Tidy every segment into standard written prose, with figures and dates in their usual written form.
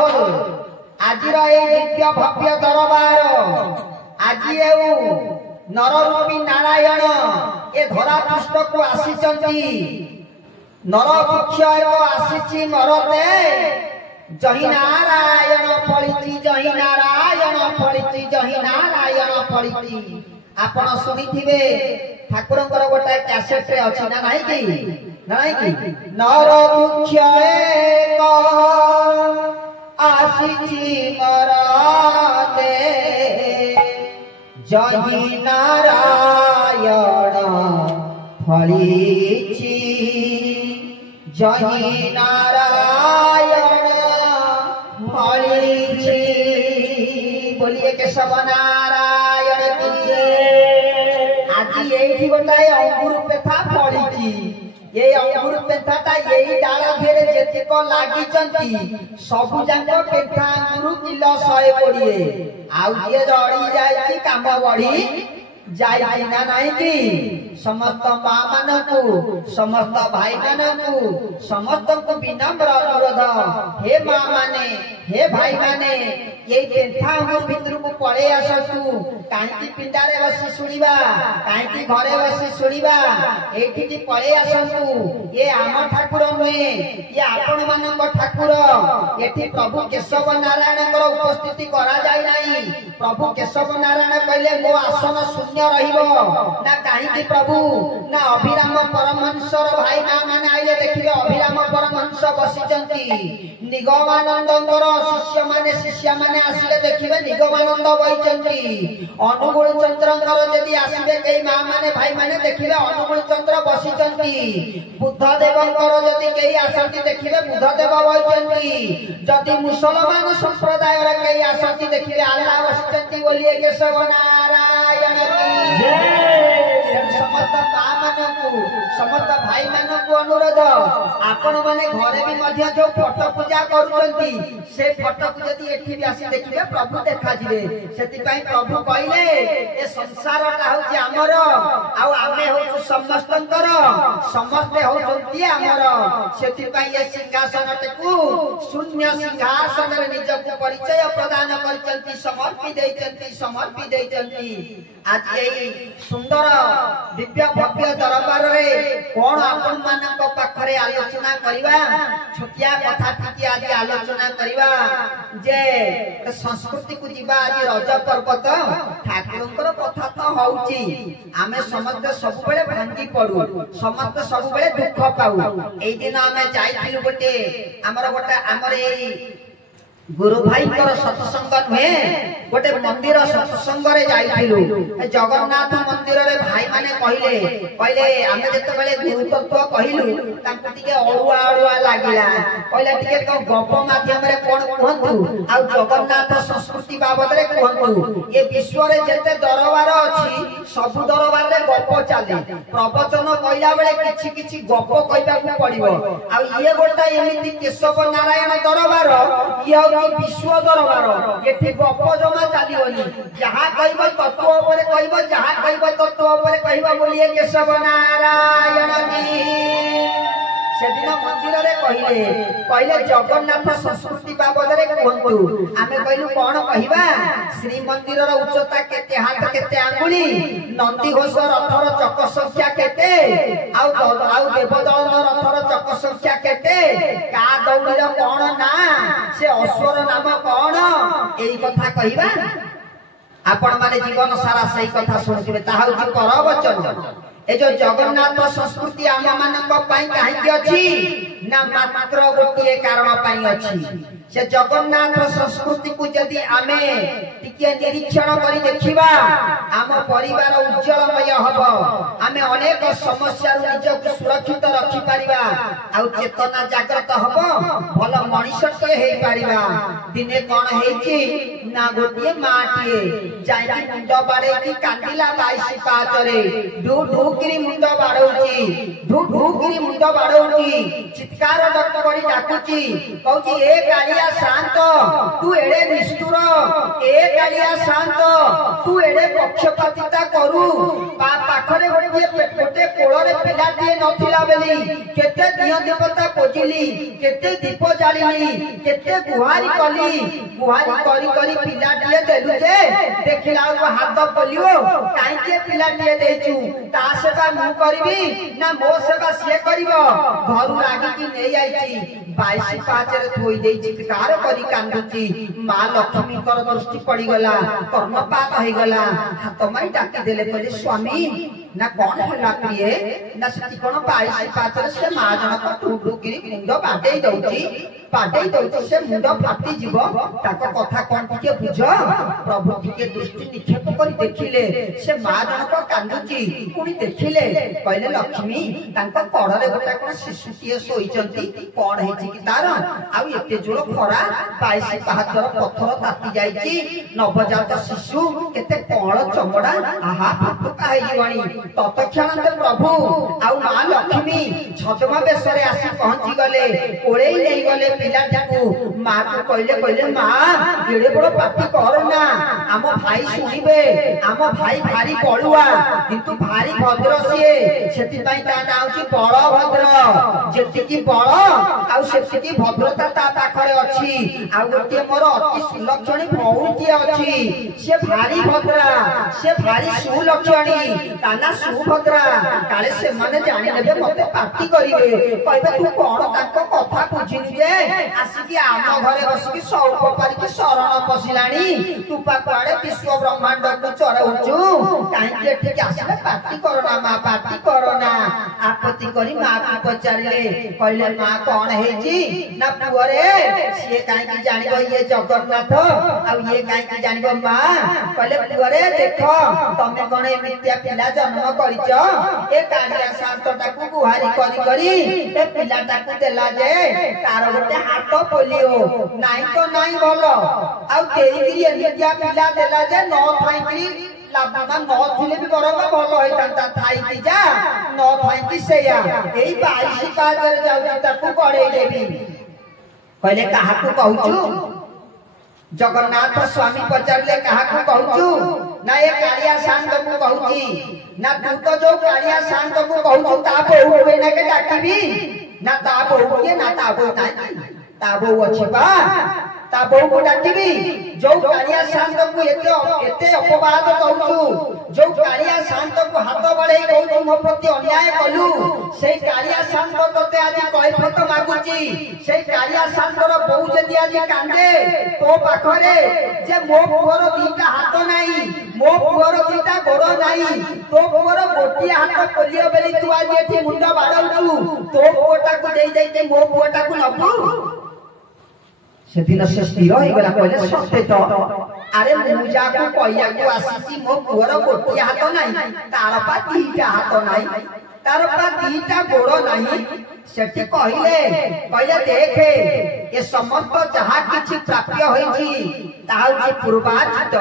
आज दिव्य भव्य दरबार आज नररूपी नारायण ए धरा पृष्ठ को आसी नरपक्ष आसी मरते जही नारायण फली जही नारायण फली जही नारायण फली आपण शुणी ठाकुर गोटे कैसेट रे अच्छी ना नहीं कि नरपक्ष आसी मरते जही नारायण फली जही नारायण फली बोलिए केशव नारायण आज ये गोटाए अंगुर पेथा फली ये अंगुर पेंथाटा यही डाल फेरे जेतिक लागी सबु जाक पेंथा अंगुर किलो 120 आउ ये रड़ी जाई काम बढ़ी जाई ना नहीं कि समस्त माँ मानकु समस्त भाई मानकु समस्त को विनम्र अनुरोध हे माँ माने हे भाई माने ये पेंथा अंगुर भितर को पड़े आसतु काई पिंडारे बसी शुणिबा काई घरे बसी शुणिबा एठी पड़े आसतु ये आम ठाकुर नुहे ये आपण मानक ठाकुर एठी प्रभु केशव नारायण उपस्थिति करा जाय नाही प्रभु केशव नारायण कहले मो आसन शून्य रहिबो ना काई प्रभु ना अभिराम परमहंसर भाई ना माने आइले देखिबे अभिराम परमहंस बसिचंती निगमानंदर शिष्य माने आसिले देखिबे निगमानंद बहिचंती अनुगुण चंद्रंकर यदि आसिबे कई मां माने भाई माने देखिबे अनुगुण चंद्र बसिचंती बुद्ध देवंकर यदि कई आसंती देखिबे बुद्ध देव बहिचंती यदि मुसलमान संप्रदाय रे कई आसंती देखिबे अल्लाह बसिचंती बोलिए केशव नारायण समस्त मां मानकु समस्त भाई मानकु अनुरोध आपण माने घरे भी मध्य जो फोटो पूजा करूचंती से फोटो को यदि एठी भी आसी देखिबे प्रभु देखा जिवे सेति पई प्रभु कहले ए संसार का होची हमर आ आमे होछु समस्तंकर समस्त होचंती हमर सेति पई ए सिंहासन को शून्य सिंहासन रे निज को परिचय प्रदान करचंती समर्पि देचंती आज यही सुंदर दिव्य भव्य दरबार रे कौन आपण मानक पाखरे आलोचना करिवा छोटिया कथा टिकी आज आलोचना करिवा जे संस्कृति को जीवा आज रज पर्व तो ठाकुरंकर कथा तो होउची आमे समस्त सब बेले भांगी पडू समस्त सब बेले दुख पाऊ एई दिन आमे जाइथिलु गोटे हमर एई गुरु भाई सत्संग नुहे गोटे मंदिर सत्संग रे जाइथिलु जगन्नाथ मंदिर रे भाई माने कहले आमे जते बेले गुरु तत्व कहिलु तांको टिके अळुआ लागिला कहले टिके तो गप माध्यम रे कोन कहंतु आ जगन्नाथ संस्कृति बाबत रे कहंतु ये विश्व रे जते दरबार अछि सब दरबार रे गप चाले प्रवचन कइला बेले किछि गप कइबा को पड़िबो आ ये गोटा एमिति केशव नारायण दरबार ये विश्व दरबार एठी गप जमा चलियोनी जहा कहबो तत्व ऊपर कहबो जहा कहबो तत्व ऊपर कहबो बोलिए केशव नारायण की सेदिन मंदिर रे कहले जगन्नाथ संस्कृति बाबद रे कहंतु आमे कहलु कोन कहिबा श्री मंदिर रो उच्चता केते हाथ केते आंगुली नंदी घोष रथर चक संख्या केते आउ देवदल रथर चक संख्या केते का दौड़ीर कोन ना से अश्वर नाम कोन एई कथा कहिबा आपण माने जीवन सारा सही कथा सुनथिबे ताहा उची परवचन ए जो जगन्नाथ संस्कृति आम मानक पई काहे अछि ना मात्र गोटे कारण पई अछि से जगन्नाथ संस्कृति को यदि आमे टिके निरीक्षण करी देखिबा आम परिवार उज्जवलमय हबो आमे अनेक समस्या निजक सुरक्षित रखि परिबा आ चेतना जागृत हबो भल मनुष्य हे परिबा दिने कोन हेची ना गोटे माटिए जाई मुंड बाड़े की कांदिला 22 पाचरे डू डू किरी मुंड बाड़ौची ढू ढू की मुंड बाड़ौची चित्कार करी डाकुची कहूची ए कालिया शांत तू एड़े निष्ठुर ए कालिया शांत तू एड़े पक्षपातिता करू पाखरे गोटे कोଳରେ ପିଲାଟିଏ ନଥିଲା ବେଲି କେତେ ଦିଅ ଦେବତା खोजिली केते दीप जालिली केते गुहारी कली गुहारी करी करी पिलाटिए देलु जे देखिला हाथ बोलियो काहे पिलाटिए देचु ता सेवा मु करबी ना मो सेवा से करबो घर लागी की नै आइची 22 5 रे थोई देई चित्कार करी कांदुची मां लक्ष्मी कर दृष्टि पड़ी गला कर्मपात होई गला हाथ माई डाकी देले कहले स्वामी ना कौन होला प्रिय ना सती कोन 22 5 रे से मां जनक टुडू की मुंड बाडे दउची से मुंड फाटी जीव ताको कथा कोन टिके बुझ प्रभु टिके दृष्टि निक्षेप करी देखिले से मां जनक कांदुची पुनी देखिले कहले लक्ष्मी तांको कड़रे गोटा कोन शिशुटिए सोईचंती कोन हेची की तार आ एते जोर खरा 22 72 पत्थर ताती जाईची नवजात शिशु केते कोळ चमड़ा आहा फटका हे जीवणी तत्क्षण प्रभु आ मां लक्ष्मी छजमा बेसरे आसी पहुंची गले ओळेई नै गले पिलाटाकू मां को कहले मां एड़े बड़ पापी करना आम भाई सुनिबे आम भाई भारी पळुआ किंतु भारी भद्र सिए सेति पई ता नाउ छि बलभद्र जेतिकी बळ आ सेतिकी भद्रता ता पाखरे अछि आ गोटे मोर अति सुलक्षणी भौणीटी अछि से भारी भद्रा से भारी सुलक्षणी ताना सुभद्रा काले से माने जानि नेबे मते पार्टी करिवे कहबे तू कोन ताको कथा बुझिनी जे आसिकी आम घरे बसिकी सौप पारिकी शरण पसिलानी तू पाकडे विश्व ब्रह्मांड को चरौचु काहे एठी आसीले पार्टी करना मां पार्टी करना आपत्ति करी मां को पचारिले कहले मां कोन हेची ना पुअरे से काहे की जानिबो ये जगन्नाथ आ ये काहे की जानिबो मां कहले पुअरे देखो तमे कोन मिथ्या पिला जन्म करिच ए कालिया शांतटाकू गुहारी करी करी ए पिलाटाकू देला जे तार गोटे हाथ पोलियो नाई तो नाई भलो आ तेरी एमितिया पिला देला जे न थाइकी लाभा न थिले भी बरबा भलो होइता थाइकी जा न थाइकी सेया एई 22 पाजर जाउ ताकू पड़े देबी कहले काहा को कहूचू जगन्नाथ स्वामी पचारले काहा को कहूचू ना ये कालिया शांत को कहूची ना तू तो जो कालिया शांत को कहूचू ता बहु बेना के डाकीबी ना ता बहु के ना ता बहु नाही ता बहु अछि बा ता बहु को डाकीबी जो कालिया शांत को एते अपवाद कहूचू जो कालिया शांत को हाथ बढाई कहूचू मो प्रति अन्याय कलू से कालिया शांत तते आज कैफत मागुची से कालिया शांतर बहु जदी आज कांदे तो पाखरे जे मो पुअर दीटा हाथ नाही मो पुअर दीटा गोड़ नाही तो पुअर गोटिया हाथ पोलियो बेली तू आज एठी मुंड बाड़ौचू तो पुअटा को देई देई के मो पुअटा को नबू से दिन से स्थिर हो गला कहले सत्य तो अरे मुजा को कहिया को आसीची मो पुअर गोटिया हाथ नाही तार पा दीटा हाथ नाही तार पा दीटा गोड़ नाही सेठी कहले देखे ये समस्त जहा किछि प्राप्य होइछि ताहा कि पूर्वाचित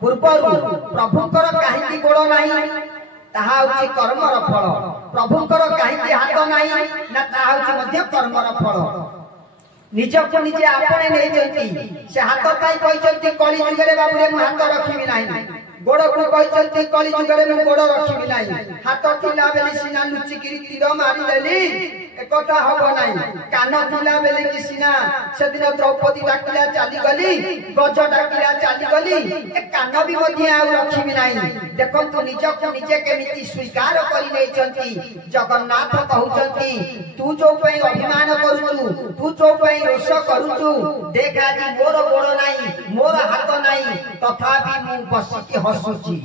पूर्वरु प्रभुकर काहे गोड़ नाही ताहा होछि कर्मर फल प्रभुकर काहे हाथ नाही ना ताहा होछि मध्य कर्मर फल निज को निजे आपने नै जंती से हाथ ताई कहिसंती कली जुगरे बाबूरे मु हाथ रखिबि नाही गोड़ को कहिसंती कली जुगरे मु गोड़ रखिबि नाही हाथ थिला बेली सिना लुचि गिरी तीर मारी देली एकटा हबो नाही कान थिला बेली कि सिना सेदिन द्रौपदी डाकिला चाली गली गज डाकिला चाली गली ए कान भी मध्ये आ रखिबि नाही देखंतु निज को निजे केमिति स्वीकार करि नैचंती जगन्नाथ कहउचंती तू जो पई अभिमान करूचु तू जो पई रोष करूचु देख आज मोर गोड़ नाही मोर हाथ नाही तथापि मु बसिकी हसुची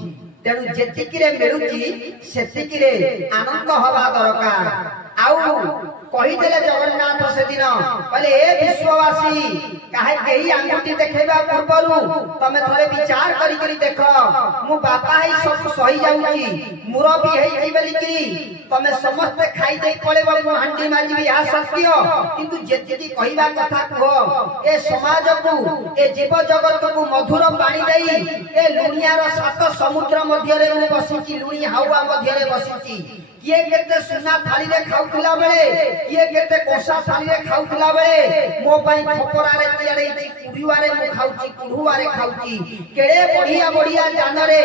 तेणु जेतिकिरे मिलुची सेतिकिरे आनंद हवा दरकार आउ कहीदेले जगन्नाथ से दिन कहले ए विश्ववासी काहे केही आंगुठी देखैबा पूर्वरु तमे थरे विचार करी करी देख मु बापा है सब सही जाउची मुरबी है कि बोली कि तमे समस्त खाई दे पळे मु हांडी माजी या सत्य किंतु जेति कहिबा कथा कह ए समाज को ए जीव जगत को मधुर पानी देई ए लुनिया रो सात समुद्र मध्य रे मु बसिची लुनी हावा मध्य रे बसिची किए केते सुना थाली रे खाउतला बेले किए केते कोसा थाली रे खाउतला बेले मो पई खपरा रे तियारे कुडुवारे मु खाउची कुडुवारे खाउची केड़े बढ़िया बढ़िया जान रे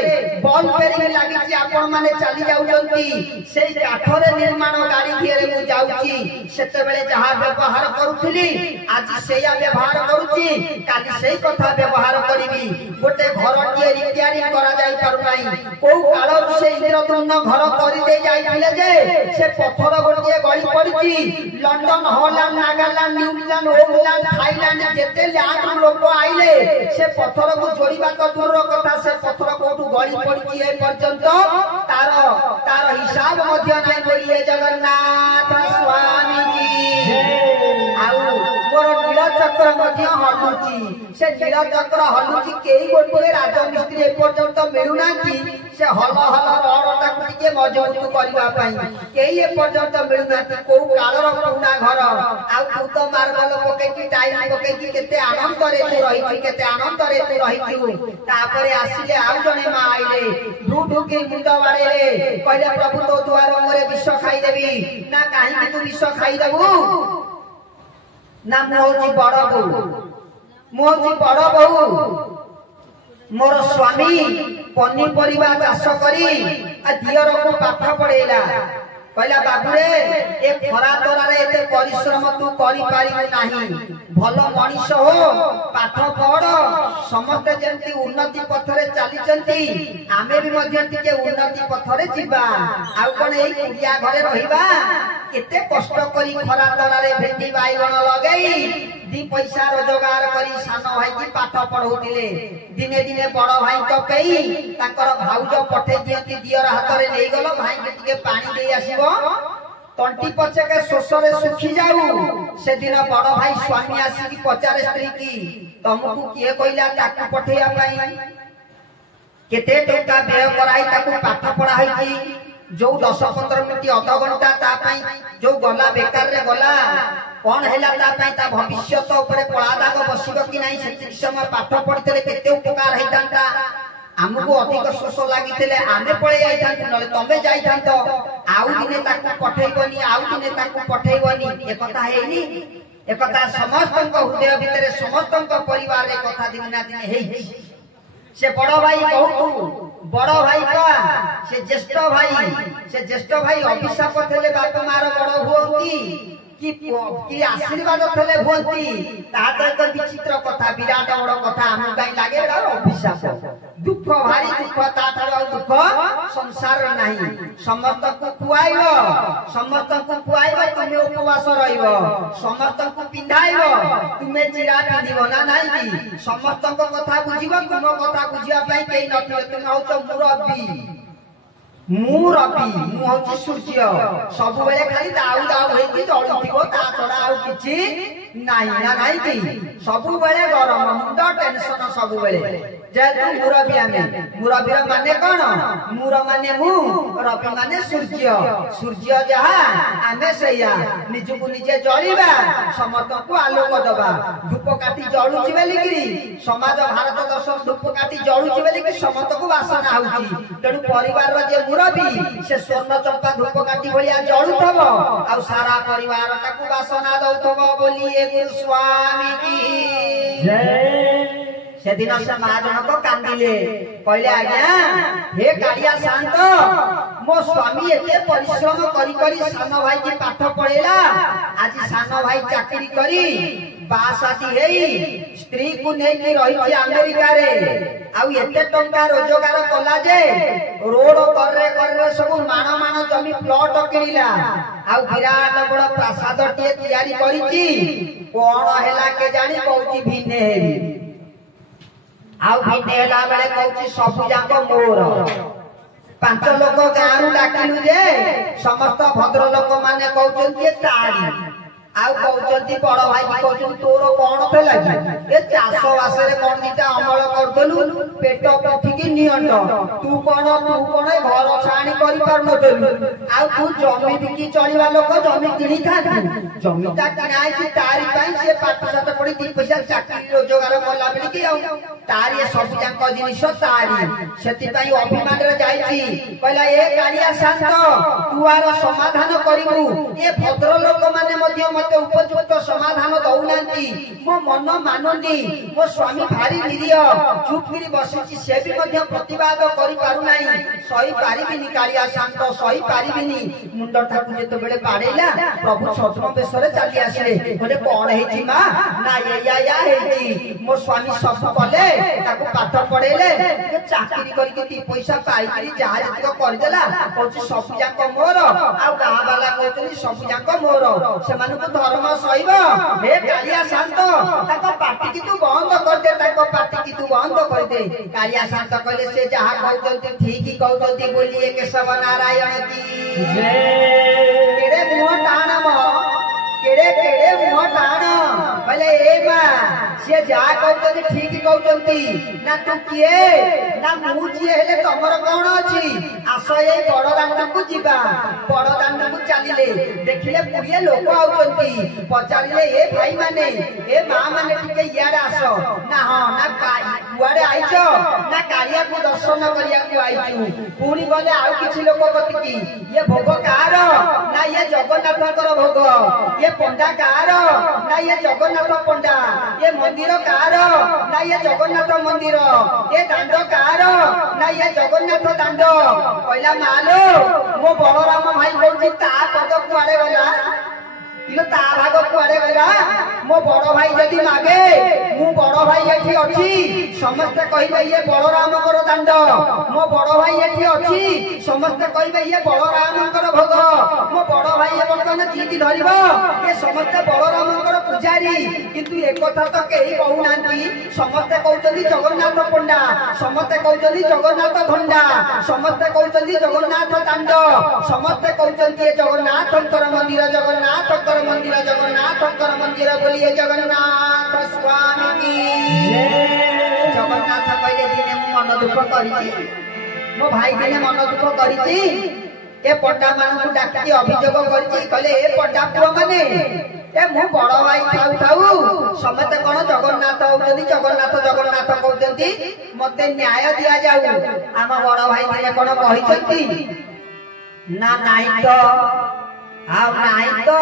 बॉल पेरी लागि छी आपण माने चली जाउचंती सेई काठरे निर्माण गाड़ी दिरे मु जाउची सेते बेले जहा व्यवहार करूथली आज सेया व्यवहार करूची काली सेई कथा व्यवहार करिवि गोटे घर टिए रिपेयरिंग करा जाई पारु नाही को काल से इंद्रद्रुम्न घर करि दे जाई से पत्थर गोटे गली पड़ी लंडन हॉलैंड नागालैंड न्यूजीलैंड ओमलैंड थाईलैंड जेते लैंड लोक आइले से पत्थर को जोड़ीबा तो दूर कथा से पत्थर कोठू गली पड़ी ए पर्यंत तार तार हिसाब मध्य नै बोलिए जगन्नाथ स्वामी की आउ मोर नीलचक्र मध्य हलुची से नीलचक्र हलुची केही गोटे राजमिस्त्री ए पर्यंत मिलुनांती से हल हल रडटा टिके मजबूत करबा पई केही ए पर्यंत मिलुनांती को कालर पुना घर आ भूत मार्बल पके की टाइल पके की केते आनंद रे तू रही केते आनंद रे तू रही तू तापरे आसीले आ जने मा आइले ढू ढू के मुंड बाड़े कहले प्रभु तो द्वार मोरे विष खाई देबी ना काहे तू विष खाई देबू ना मोहजी बड़ बहू मोहजी बड़ बहू मोर स्वामी पनीपरिया चाष करी दियर को पाठ पढ़ेला कहला बाबू रे ए खरा तोरा रे एते परिश्रम तू करि पारिबु नाही भलो मनीष हो पाठ पढ़ समस्त जेंति उन्नति पथरे चली चंती आमे भी मध्य टिके उन्नति पथरे जीवा आ कोन एई कुडिया घरे रहिबा केते कष्ट करी खरा तोरा रे भेंडी बाइगण लगेई दी पैसा रोजगार करी सानो भाई की पाठ पढ़ौतिले दिने दिने बड़ भाई तो कई ताकर भाउज पठे दियंती दियर हाथ रे नै गलो भाई के टिके पानी देई आसीबो तंटी पछे के शोषरे सुखी जाऊ से दिन बड़ भाई स्वामी आसी की पचारे स्त्री की तुमको किए कइला ताकू पठेया पाई केते टका व्यय कराई ताकू पाठ पढ़ाई की जो 10-15 मिनिट आधा घंटा ता पाई जो गला बेकार रे गला कौन हैला ता पाई ता भविष्य तो ऊपर पळा दाग बसिबो कि नाही सेति समय पाठ पढ़ितले केते उपकार हैतांता हमको अधिक शोष लागितले आमे पळे आइथांत नले तमे जाइथांत आउ दिने ताकू पठेइबनी आउ दिने ताकू पठेइबनी ए कथा हेनी ए कथा समस्तक हृदय भितरे समस्तक परिवार रे कथा दिन ना दिन हेई से बड़ भाई कहू बड़ भाई का से ज्येष्ठ भाई अभिशाप थले बाप मार बड़ हुओती कि आशीर्वाद थले हुओती ताते तो विचित्र कथा विराट बड़ कथा हम काई लागे अभिशाप दुख भारी दुख ता थारो दुख संसार नाही समस्त को खुआइबो तुमे उपवास रहिबो समस्त को पिंधाइबो तुमे चिरा पिंधिबो ना नाही कि समस्त को कथा बुझिबो तुम कथा बुझिया पई केई नथिबो तुम हो तो मुरबी मु होची सूर्य सब बेले खाली दाउ दाउ होई कि जळुथिबो ता छडा आउ किछि नाही ना नाही कि सब बेले गरम मुंड टेंशन सब बेले जेतु मुरबी मुरबी माने कोन मुर माने मु रबी माने सूर्य जहा आमे सैया निजु निजे जळिबा समस्त को आलोक दबा धूप काटी जळुची बेली गिरी समाज भारत देश धूप काटी जळुची बेली कि समस्त को वासना होची तेनु परिवार रे जे मुरबी से स्वर्ण चंपा धूप काटी भलिया जळुथबो आ सारा परिवार ताकू वासना दउथबो बोलिए गुरु स्वामी की जय से दिन से महाजन को कांदिले कहले आज्ञा हे कालिया शांत मो स्वामी एते परिश्रम करी करी सानो भाई की पाठ पढ़ेला आज सानो भाई चाकरी करी बासाती हेई स्त्री को नै की रही छी अमेरिका रे आउ एते टंका रोजगार कला जे रोड कररे सब मान जमी प्लॉट किनिला आउ विराट बड़ प्रासाद टिए तैयारी करिची कोन हैला के जानी कहूची भिने हेरी आउ भिने हैला बेले कहूची सब जाको मोर पांच लोक गाँव डाकिलु जे समस्त भद्र लोक माने कहउछन्ती ताड़ी आउ कहउछन्ती बड़ भाई कहउछन्ती तोर कोन थला ए चाष वासरे कोन दिटा अमल करदलु पेट पठिकी नियंड तू कोन घर छाणी करि पारनतलु आउ तू जमी बिकी चलिबा लोक जमी किनी थाथु जमीटा किनाई तारी पई से पाठ साठ पड़ी 2 पैसा चाकरी रोजगार कला बेली कि आउ तारी सब जांक जिनिस तारी सेति पई अभिमान रे जाईची कहला ए कालिया शांत तू आर समाधान करिबु ए भद्र लोक माने मध्य मते उपयुक्त समाधान दउनांती मो मन मानंदी मो स्वामी भारी निरिय चुप करी बसिची से भी मध्य प्रतिवाद करि पारु नाही सही पारिबिनी कालिया शांत सही पारिबिनी मुंड ठाकु जेते बेले पाड़ेला प्रभु सजन बेसरे चली आसिले बोले कोन हेची मा ना या हेची मो स्वामी सब कले ताको पाठ पढेले चाकरी करी 2 पैसा पाइकरी जहाज को कर देला कहू सब जाक मोर आ गाँ वाला कहते सब जाक मोर से धर्म सहिब हे कालिया शांत ताको पार्टी की तू बंद कर दे ताको पार्टी की तू बंद कर दे कालिया शांत कहले से जहा कहउछन्ती ठीक कहउछन्ती बोलिए केशव नारायण की जय केड़े मुह टाण म केड़े मुह टाण भले ए मा से जा कहउछन्ती ठीक कहउछन्ती ना तू किए ना मु जिए हेले तमर कोन अछि आस ए बड़ दांड को जीवा बड़ दांड को चलिले देखिले पुरिए लोक आउछन्ती पचारिले ए भाई माने ए मां माने टिके याडे आस ना हां ना काई कुआडे आइछो ना कालिया को दर्शन करिया को आइछु पुनी गले आउ किछि लोक कति ये भोग कार ना ये जगन्नाथकर भोग ये पंडा कार ना ये जगन्नाथ पंडा ये मंदिर कार ना ये जगन्नाथ मंदिर ये दांड कार ना ये जगन्नाथ दांड कहला मालो मो बलराम भाई कहउछि ता पद कुआडे गला इलो ता भाग कुआडे गला मो बड़ भाई जदी मागे मु बड़ भाई एठी अछि समस्त कहिबे ये बलराम कर दांड मो बड़ भाई एठी अछि समस्त कहिबे ये बलराम कर भोग मो बड़ भाई ए बर्तन जीति धरिबो ये समस्त बलराम कर पुजारी किंतु एक कथा तो केही कहू नांती समस्त कहउछन्ती जगन्नाथ पंडा समस्त कहउछन्ती जगन्नाथ भंडा समस्त कहउछन्ती जगन्नाथ दांड समस्त कहउछन्ती जगन्नाथकर मंदिर जगन्नाथकर मंदिर जगन्नाथकर मंदिर बोलिए जगन्नाथ स्वामी की जय जगन्नाथ कहले दिने मु मन दुख करिछि मो भाई दिने मन दुख करिछि ए पड्डा मानू डाकी अभियोग करिछि कहले ए पड्डा पुआ माने ए मु बड़ भाई थाउ थाउ समते कोन जगन्नाथ होउछन्ती जगन्नाथ जगन्नाथ कहउछन्ती मते न्याय दिया जाऊ आम बड़ भाई दिने कोन कहिछन्ती ना नाही तो आ नाही तो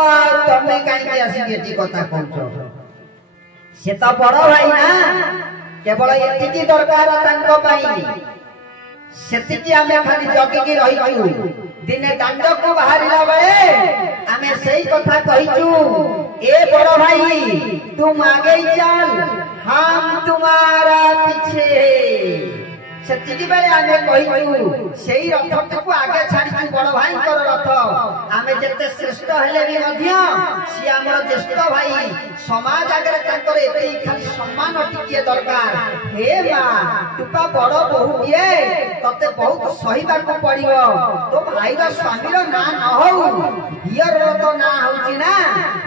तमे काई आसी एटी कथा कहछो से तो बड़ भाई ना केवल एतिकी दरकार तांको पाई सेतिकी आमे खाली जगिकी रहिछु दिने दांड को बाहरिला बेले आमे सही कथा कहिछु ए बड़ भाई तुम आगे चल हम तुम्हारा पीछे सेतिकी बेले आमे कहिछु सेही रथ को आगे छाड़ी बड़ भाई कर रथ आमे जते श्रेष्ठ हेले भी मध्य सी हमर ज्येष्ठ भाई समाज आगे तांकर एते खाली सम्मान टिकिए दरकार हे मां तुपा बड़ बहुटिए तते बहुत सहीबा को पड़िबो तो भाई रो स्वामी रो ना न हो हियर रो तो ना होची ना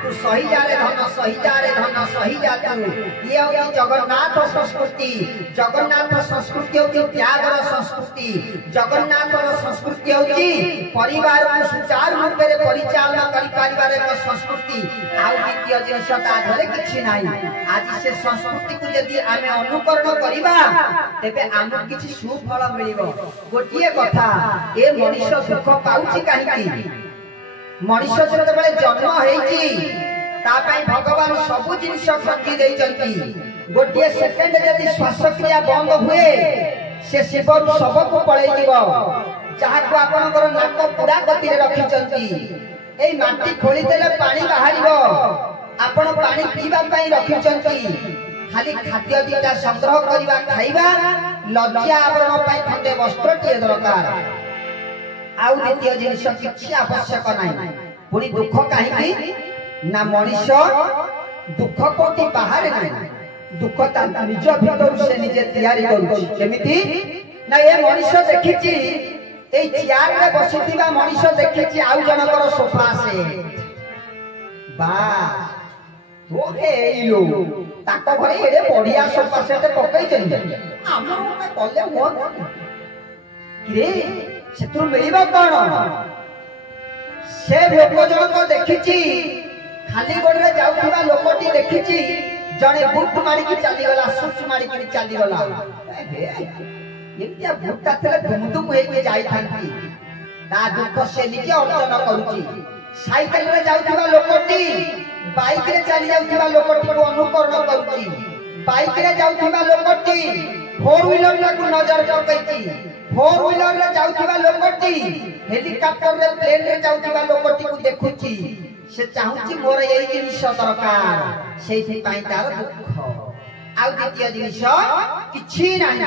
तू सही जारे धन सही जा तू ये हो जगन्नाथ संस्कृति हो त्याग रो संस्कृति जगन्नाथ रो संस्कृति हो परिवार को सुचारू रूप रे परिचालन करि परिवार रो संस्कृति आउ द्वितीय जिनिस ता धरे किछि नाही आज से संस्कृति को यदि आमे अनुकरण करिबा तेबे आमु किछि सुफल मिलिबो गोटिए कथा ए मनुष्य दुख पाउची काहिकी मनुष्य जते बेले जन्म हेची ता पई भगवान सब जिनिस शक्ति दैचंती गोटिए सेकेंड यदि श्वासक्रिया बंद हुए से शिवर सब को पळै दिबो जहा को आपनकर नाक पूरा गति रे रखिचंती ए माटी खोली देले पानी बाहरिबो आपण पानी पीबा पई रखिचंती खाली खाद्य दिटा संग्रह करिबा खाइबा लज्जा आवरण पई खंडे वस्त्र टिए दरकार आउ द्वितीय जिनिस किछि आवश्यक नाही पुनी दुख काहिकी ना मनुष्य दुख कोटी बाहर नाही दुख ता निज भीतर से निजे तैयारी करू केमिति ना ये मनुष्य देखिछि এই চেয়ারে বসিଥିବା ମଣିଷ ଦେଖିଛି ଆଉ ଜଣଙ୍କର ସୋଫା ସେଟ୍ ବା ଏଇଲୋ ତାଙ୍କ ଘରେ ଏଡେ ବଢିଆ ସୋଫା ସେଟ୍ ପକେଇଛନ୍ତି ଆମର ଗୋଟେ କଲେ ହୁଅନ୍ତା କିରେ ସେଥିରୁ ମିଳିବ କଣ ସେ ଲୋକ ଜଣକ ଦେଖିଛି ଖାଲି ଗୋଡରେ ଯାଉଥିବା ଲୋକଟି ଦେଖିଛି ଜଣେ ବୁଟ ମାରିକି ଚାଲିଗଲା ସୁଚ ମାରିକି ଚାଲିଗଲା ଏମିତିଆ ବୁଟଟା ଥିଲେ ଧୁମଧୁମ ହେଇକି ଯାଇଥାନ୍ତି ତା ଦୁଃଖ ସେ ନିଜେ ଅର୍ଜନ କରୁଛି ସାଇକେଲରେ ଯାଉଥିବା ଲୋକଟି ବାଇକରେ ଚାଲି ଯାଉଥିବା ଲୋକଟିକୁ ଅନୁକରଣ କରୁଛି ବାଇକରେ ଯାଉଥିବା ଲୋକଟି ଫୋର ହ୍ୱିଲରକୁ ନଜର ପକାଇଛି ଫୋର ହ୍ୱିଲରରେ ଯାଉଥିବା ଲୋକଟି ହେଲିକପ୍ଟରରେ ପ୍ଲେନରେ ଯାଉଥିବା ଲୋକଟିକୁ ଦେଖୁଛି ସେ ଚାହୁଁଛି ମୋର ଏଇ ଜିନିଷ ଦରକାର ସେଇଥିପାଇଁ ତାର ଦୁଃଖ ଆଉ ଦ୍ୱିତୀୟ ଜିନିଷ କିଛି ନାହିଁ।